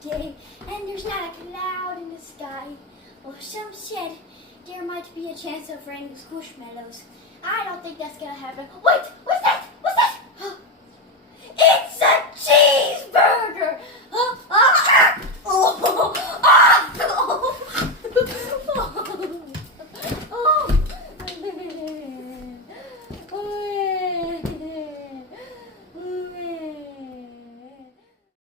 day, and there's not a cloud in the sky. Well, some said there might be a chance of raining squishmallows. I don't think that's gonna happen. Wait!